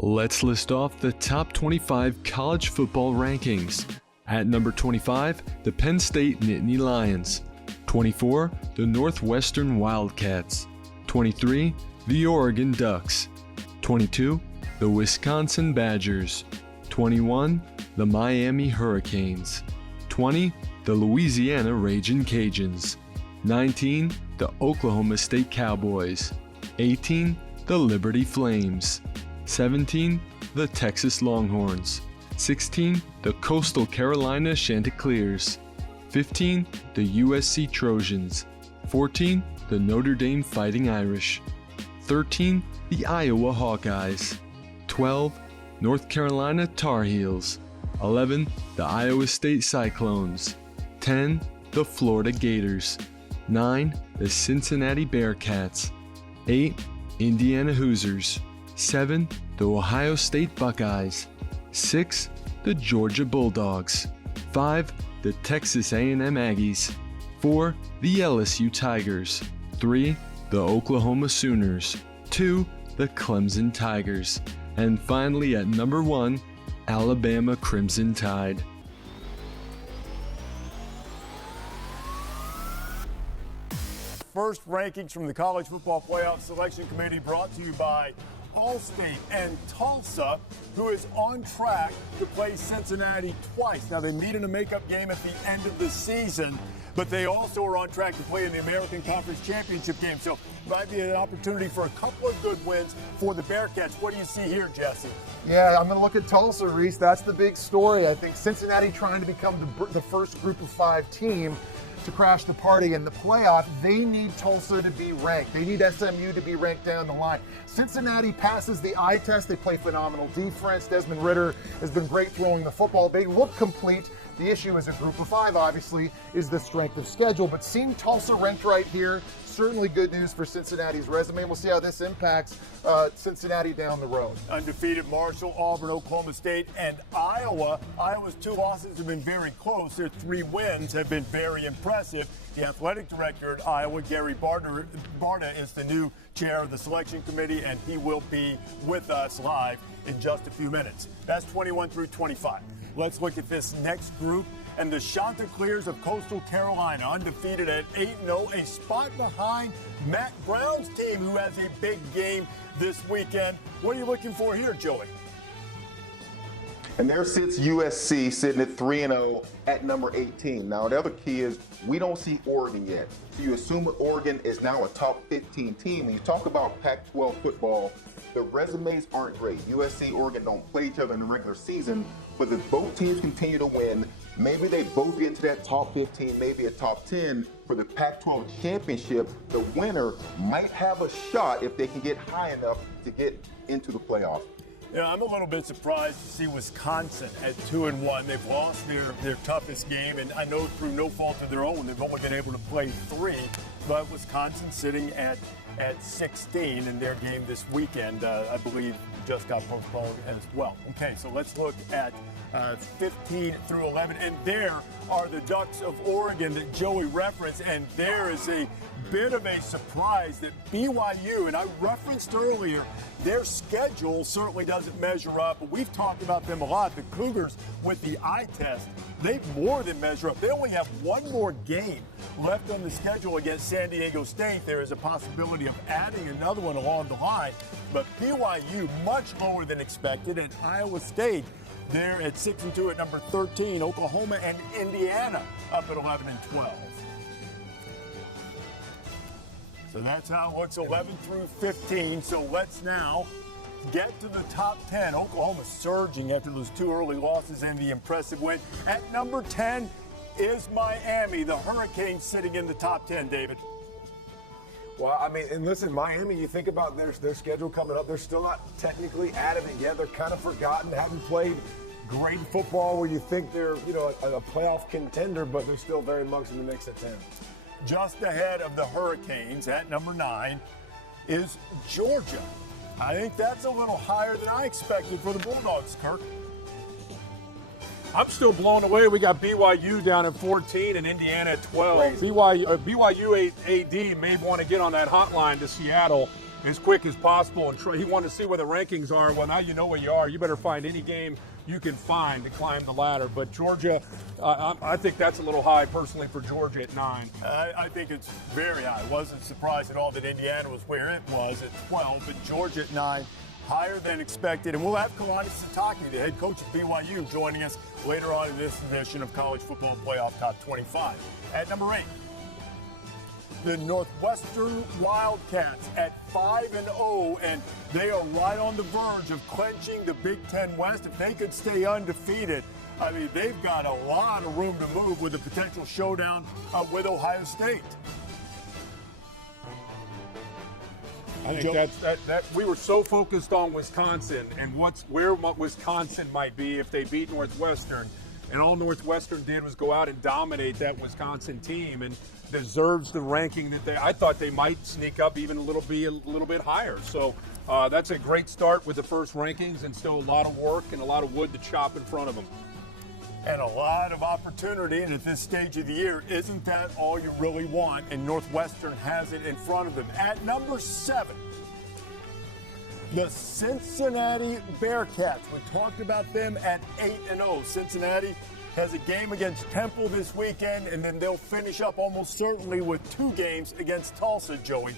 Let's list off the top 25 college football rankings. At number 25, the Penn State Nittany Lions. 24, the Northwestern Wildcats. 23, the Oregon Ducks. 22, the Wisconsin Badgers. 21, the Miami Hurricanes. 20, the Louisiana Ragin' Cajuns. 19, the Oklahoma State Cowboys. 18, the Liberty Flames. 17, the Texas Longhorns. 16, the Coastal Carolina Chanticleers. 15, the USC Trojans. 14, the Notre Dame Fighting Irish. 13, the Iowa Hawkeyes. 12, North Carolina Tar Heels. 11, the Iowa State Cyclones. 10, the Florida Gators. 9, the Cincinnati Bearcats. 8, Indiana Hoosiers. 7, the Ohio State Buckeyes. 6, the Georgia Bulldogs. 5, the Texas A&M Aggies. 4, the LSU Tigers. 3, the Oklahoma Sooners. 2, the Clemson Tigers. And finally at number 1, Alabama Crimson Tide. First rankings from the College Football Playoff Selection Committee brought to you by Allstate and Tulsa, who is on track to play Cincinnati twice. Now, they meet in a makeup game at the end of the season, but they also are on track to play in the American Conference Championship game. So, it might be an opportunity for a couple of good wins for the Bearcats. What do you see here, Jesse? Yeah, I'm going to look at Tulsa, Reese. That's the big story. I think Cincinnati trying to become the first group of 5 team to crash the party in the playoff. They need Tulsa to be ranked. They need SMU to be ranked down the line. Cincinnati passes the eye test. They play phenomenal defense. Desmond Ridder has been great throwing the football. They look complete. The issue as a group of 5, obviously, is the strength of schedule. But seeing Tulsa ranked right here, certainly good news for Cincinnati's resume. We'll see how this impacts Cincinnati down the road. Undefeated Marshall, Auburn, Oklahoma State, and Iowa. Iowa's 2 losses have been very close. Their 3 wins have been very impressive. The athletic director at Iowa, Gary Barta, is the new chair of the selection committee, and he will be with us live in just a few minutes. That's 21 through 25. Let's look at this next group. And the Chanticleers of Coastal Carolina, undefeated at 8-0, a spot behind Matt Brown's team, who has a big game this weekend. What are you looking for here, Joey? And there sits USC sitting at 3-0 at number 18. Now, the other key is we don't see Oregon yet. So you assume that Oregon is now a top 15 team. When you talk about Pac-12 football, the resumes aren't great. USC, Oregon don't play each other in the regular season, but if both teams continue to win, maybe they both get into that top 15, maybe a top 10 for the Pac-12 championship. The winner might have a shot if they can get high enough to get into the playoff. Yeah, I'm a little bit surprised to see Wisconsin at 2-1. They've lost their toughest game, and I know through no fault of their own, they've only been able to play 3. But Wisconsin sitting at 16 in their game this weekend, I believe, just got postponed as well. Okay, so let's look at 15 through 11, and there are the Ducks of Oregon that Joey referenced, and there is a bit of a surprise that BYU, and I referenced earlier, their schedule certainly doesn't measure up, but we've talked about them a lot. The Cougars, with the eye test, they more than measure up. They only have one more game left on the schedule against San Diego State. There is a possibility of adding another one along the line, but BYU much lower than expected, and Iowa State, they're at 6-2 at number 13. Oklahoma and Indiana up at 11 and 12. So that's how it looks, 11 through 15. So let's now get to the top 10. Oklahoma surging after those 2 early losses and the impressive win. At number 10 is Miami. The Hurricanes sitting in the top 10, David. Well, I mean, and listen, Miami, you think about their schedule coming up. They're still not technically out of it yet. They're kind of forgotten, haven't played great football where you think they're, a playoff contender, but they're still very much in the mix at 10. Just ahead of the Hurricanes at number 9 is Georgia. I think that's a little higher than I expected for the Bulldogs, Kirk. I'm still blown away. We got BYU down at 14 and Indiana at 12. BYU AD may want to get on that hotline to Seattle as quick as possible, and he wanted to see where the rankings are. Well, now you know where you are. You better find any game you can find to climb the ladder. But Georgia, I think that's a little high personally for Georgia at 9. I think it's very high. I wasn't surprised at all that Indiana was where it was at 12, but Georgia at 9, higher than expected. And we'll have Kalani Sitake, the head coach of BYU, joining us later on in this edition of College Football Playoff Top 25. At number 8, the Northwestern Wildcats at 5-0, and they are right on the verge of clinching the Big Ten West. If they could stay undefeated, I mean, they've got a lot of room to move with a potential showdown with Ohio State. I think that we were so focused on Wisconsin and where Wisconsin might be if they beat Northwestern, and all Northwestern did was go out and dominate that Wisconsin team, and deserves the ranking that I thought they might sneak up even a little bit higher. So that's a great start with the first rankings, and still a lot of work and a lot of wood to chop in front of them. And a lot of opportunity, and at this stage of the year, isn't that all you really want? And Northwestern has it in front of them. At number 7, the Cincinnati Bearcats. We talked about them at 8-0. Cincinnati has a game against Temple this weekend, and then they'll finish up almost certainly with 2 games against Tulsa, Joey.